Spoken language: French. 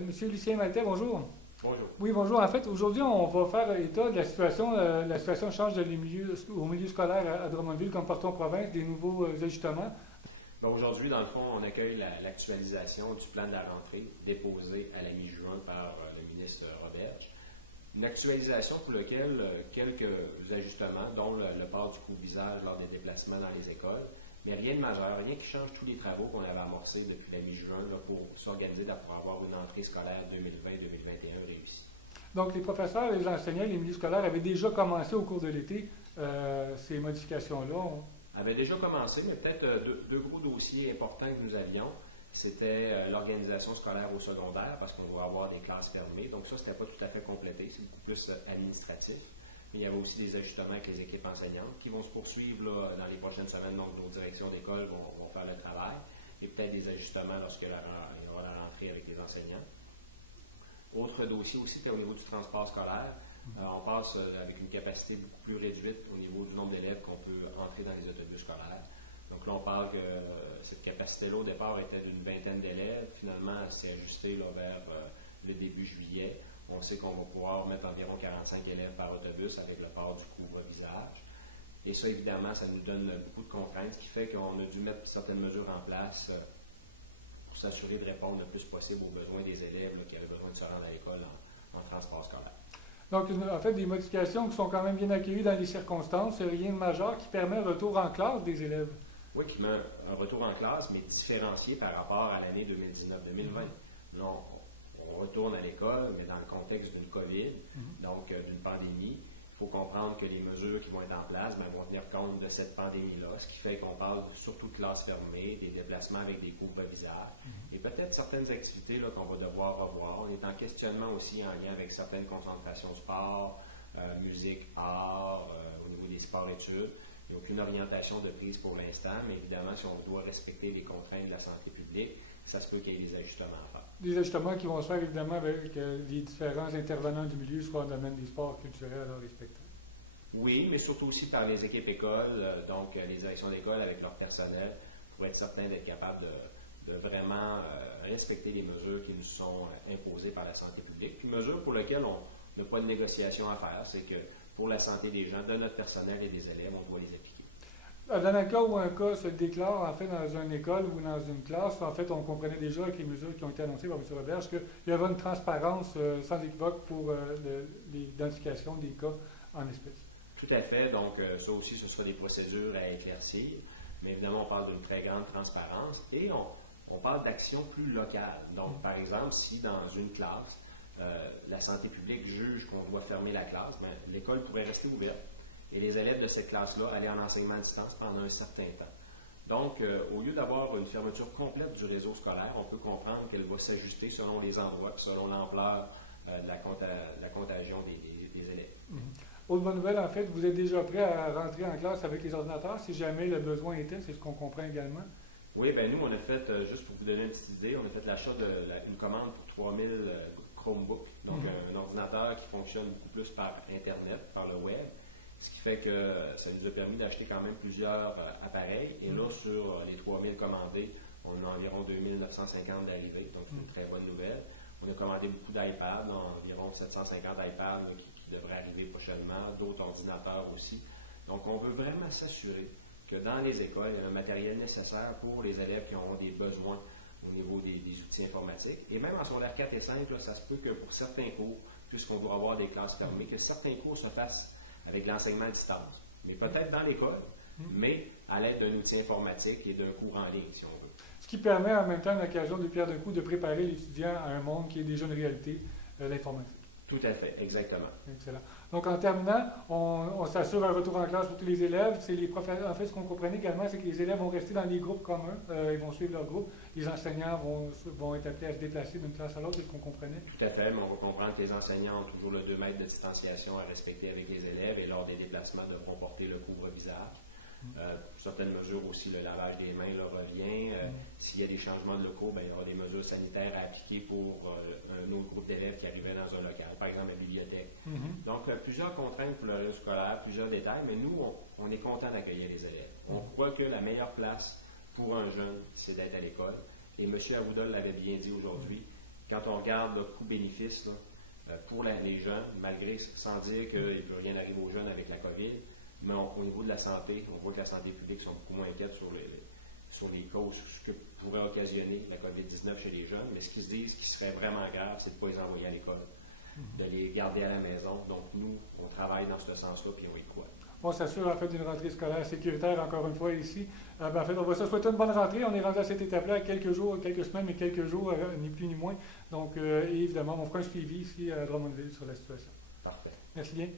Monsieur Lucien Maltais, bonjour. Bonjour. Oui, bonjour. En fait, aujourd'hui, on va faire état de la situation. La situation change au milieu scolaire à Drummondville, comme partout en province, des nouveaux ajustements. Aujourd'hui, dans le fond, on accueille l'actualisation du plan de la rentrée déposé à la mi-juin par le ministre Roberge. Une actualisation pour laquelle quelques ajustements, dont le port du couvre-visage lors des déplacements dans les écoles, mais rien de majeur, rien qui change tous les travaux qu'on avait amorcés depuis la mi-juin pour s'organiser pour avoir une entrée scolaire 2020-2021 réussie. Donc, les professeurs, les enseignants, les milieux scolaires avaient déjà commencé au cours de l'été ces modifications-là. Avait déjà commencé, mais peut-être deux gros dossiers importants que nous avions. C'était l'organisation scolaire au secondaire, parce qu'on va avoir des classes fermées. Donc ça, c'était pas tout à fait complété, c'est beaucoup plus administratif. Mais il y avait aussi des ajustements avec les équipes enseignantes qui vont se poursuivre là, dans les prochaines semaines. Donc nos directions d'école vont faire le travail. Et peut-être des ajustements lorsqu'il y aura la rentrée avec les enseignants. Autre dossier aussi, c'était au niveau du transport scolaire. On passe avec une capacité beaucoup plus réduite au niveau du nombre d'élèves qu'on peut entrer dans les autobus scolaires. Donc là, on parle que cette capacité-là, au départ, était d'une vingtaine d'élèves. Finalement, elle s'est ajustée là, vers le début juillet. On sait qu'on va pouvoir mettre environ 45 élèves par autobus avec le port du couvre-visage. Et ça, évidemment, ça nous donne beaucoup de contraintes, ce qui fait qu'on a dû mettre certaines mesures en place pour s'assurer de répondre le plus possible aux besoins des élèves là, qui avaient besoin de se rendre à l'école en transport scolaire. Donc, en fait, des modifications qui sont quand même bien accueillies dans les circonstances, rien de majeur qui permet un retour en classe des élèves. Oui, qui met un retour en classe, mais différencié par rapport à l'année 2019-2020. Là, on retourne à l'école, mais dans le contexte d'une COVID, donc d'une pandémie. Il faut comprendre que les mesures qui vont être en place vont tenir compte de cette pandémie-là, ce qui fait qu'on parle surtout de classes fermées, des déplacements avec des couvre-visages, et peut-être certaines activités qu'on va devoir revoir. On est en questionnement aussi en lien avec certaines concentrations sport, musique, art, au niveau des sports-études. Il n'y a aucune orientation de prise pour l'instant, mais évidemment, si on doit respecter les contraintes de la santé publique, ça se peut qu'il y ait des ajustements à faire. Des ajustements qui vont se faire évidemment avec les différents intervenants du milieu, soit dans le domaine des sports culturels à respecter. Oui, mais surtout aussi par les équipes écoles, donc les directions d'école avec leur personnel, pour être certain d'être capable de vraiment respecter les mesures qui nous sont imposées par la santé publique. Puis mesures pour lesquelles on n'a pas de négociation à faire, c'est que pour la santé des gens, de notre personnel et des élèves, on doit les appliquer. Dans le cas où un cas se déclare en fait dans une école ou dans une classe, en fait, on comprenait déjà avec les mesures qui ont été annoncées par M. Roberge qu'il y avait une transparence sans équivoque pour l'identification des cas en espèces. Tout à fait. Donc, ça aussi, ce sera des procédures à éclaircir. Mais évidemment, on parle d'une très grande transparence et on parle d'actions plus locales. Donc, par exemple, si dans une classe, la santé publique juge qu'on doit fermer la classe, l'école pourrait rester ouverte. Et les élèves de cette classe-là allaient en enseignement à distance pendant un certain temps. Donc, au lieu d'avoir une fermeture complète du réseau scolaire, on peut comprendre qu'elle va s'ajuster selon les endroits, selon l'ampleur de la contagion des élèves. Autre bonne nouvelle, en fait, vous êtes déjà prêt à rentrer en classe avec les ordinateurs si jamais le besoin était, c'est ce qu'on comprend également? Oui, bien nous, on a fait, juste pour vous donner une petite idée, on a fait l'achat d'une commande pour 3000 Chromebooks, donc un ordinateur qui fonctionne beaucoup plus par Internet, par le web. Ce qui fait que ça nous a permis d'acheter quand même plusieurs appareils. Et là, sur les 3000 commandés, on a environ 2950 d'arrivées. Donc, c'est une très bonne nouvelle. On a commandé beaucoup d'iPads, environ 750 iPads qui devraient arriver prochainement, d'autres ordinateurs aussi. Donc, on veut vraiment s'assurer que dans les écoles, il y a un matériel nécessaire pour les élèves qui ont des besoins au niveau des outils informatiques. Et même en secondaire 4 et 5, là, ça se peut que pour certains cours, puisqu'on doit avoir des classes fermées, que certains cours se fassent avec l'enseignement à distance, mais peut-être dans l'école, mais à l'aide d'un outil informatique et d'un cours en ligne, si on veut. Ce qui permet en même temps, à l'occasion de pierre de coups, de préparer l'étudiant à un monde qui est déjà une réalité, l'informatique. Tout à fait, exactement. Excellent. Donc, en terminant, on s'assure un retour en classe pour tous les élèves. C'est les professeurs. En fait, ce qu'on comprenait également, c'est que les élèves vont rester dans des groupes communs. Ils vont suivre leur groupe. Les enseignants vont être appelés à se déplacer d'une classe à l'autre, c'est ce qu'on comprenait. Tout à fait, mais on va comprendre que les enseignants ont toujours le 2 mètres de distanciation à respecter avec les élèves et lors des déplacements devront porter le couvre-visage. Certaines mesures aussi, le lavage des mains leur revient. S'il y a des changements de locaux, il y aura des mesures sanitaires à appliquer pour un autre groupe d'élèves qui arrivait dans un local, par exemple la bibliothèque. Donc, plusieurs contraintes pour le réseau scolaire, plusieurs détails, mais nous, on est content d'accueillir les élèves. On croit que la meilleure place pour un jeune, c'est d'être à l'école. Et M. Arruda l'avait bien dit aujourd'hui, quand on regarde le coût-bénéfice pour les jeunes, malgré, sans dire qu'il ne peut rien arriver aux jeunes avec la COVID, mais au niveau de la santé, on voit que la santé publique sont beaucoup moins inquiètes sur les causes, ce que pourrait occasionner la COVID-19 chez les jeunes, mais ce qu'ils se disent qui serait vraiment grave, c'est de ne pas les envoyer à l'école, de les garder à la maison. Donc nous, on travaille dans ce sens-là, puis on y croit. On s'assure en fait d'une rentrée scolaire sécuritaire encore une fois ici. En fait, on va se souhaiter une bonne rentrée. On est rendu à cette étape-là quelques jours, quelques semaines, mais quelques jours, ni plus ni moins. Donc, évidemment, on fera un suivi ici à Drummondville sur la situation. Parfait. Merci bien.